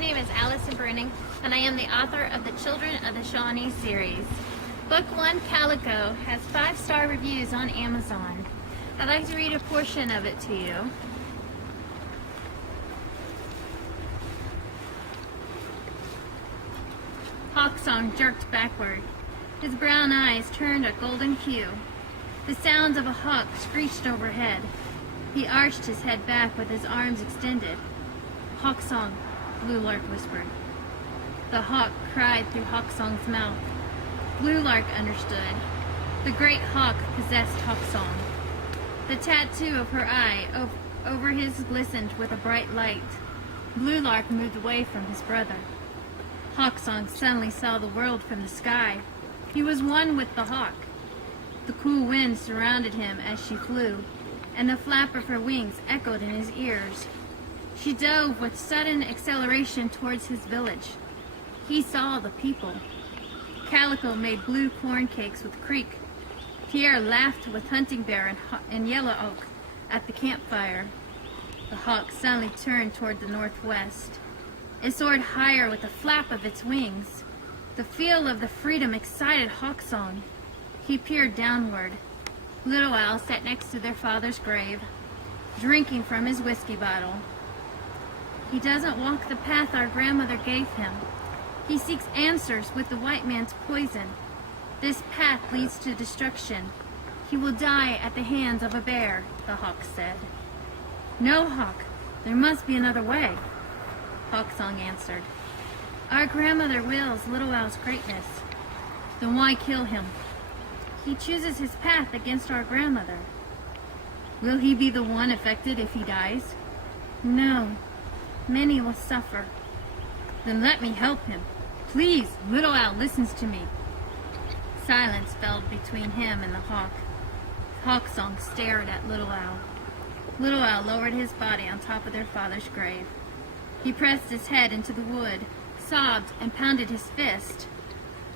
name is Allison Bruning, and I am the author of the Children of the Shawnee series. Book 1, Calico, has 5-star reviews on Amazon. I'd like to read a portion of it to you. Hawksong jerked backward. His brown eyes turned a golden hue. The sounds of a hawk screeched overhead. He arched his head back with his arms extended. Hawksong, Blue Lark whispered. The hawk cried through Hawksong's mouth. Blue Lark understood. The great hawk possessed Hawksong. The tattoo of her eye over his glistened with a bright light. Blue Lark moved away from his brother. Hawksong suddenly saw the world from the sky. He was one with the hawk. The cool wind surrounded him as she flew, and the flap of her wings echoed in his ears. She dove with sudden acceleration towards his village. He saw the people. Calico made blue corn cakes with Creek. Pierre laughed with Hunting Bear and Yellow Oak at the campfire. The hawk suddenly turned toward the northwest. It soared higher with a flap of its wings. The feel of the freedom excited Hawksong. He peered downward. Little Owl sat next to their father's grave, drinking from his whiskey bottle. He doesn't walk the path our grandmother gave him. He seeks answers with the white man's poison. This path leads to destruction. He will die at the hands of a bear, the hawk said. No, Hawk, there must be another way, Hawksong answered. Our grandmother wills Little Owl's greatness. Then why kill him? He chooses his path against our grandmother. Will he be the one affected if he dies? No. Many will suffer. Then let me help him. Please, Little Owl listens to me. Silence fell between him and the hawk. Hawksong stared at Little Owl. Little Owl lowered his body on top of their father's grave. He pressed his head into the wood, sobbed, and pounded his fist.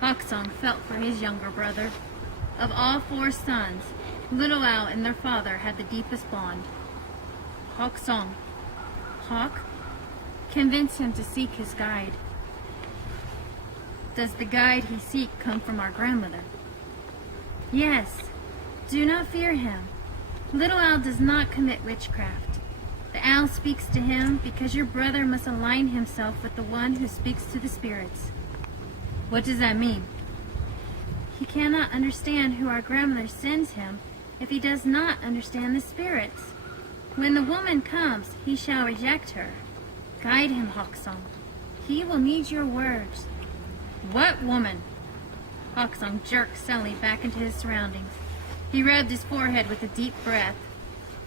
Hawksong felt for his younger brother. Of all 4 sons, Little Owl and their father had the deepest bond. Hawksong, Hawk, convince him to seek his guide. Does the guide he seeks come from our grandmother? Yes. Do not fear him. Little Owl does not commit witchcraft. The owl speaks to him because your brother must align himself with the one who speaks to the spirits. What does that mean? He cannot understand who our grandmother sends him if he does not understand the spirits. When the woman comes, he shall reject her. Guide him, Hawksong. He will need your words. What woman? Hawksong jerked suddenly back into his surroundings. He rubbed his forehead with a deep breath.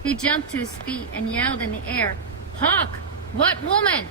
He jumped to his feet and yelled in the air, Hawk! What woman?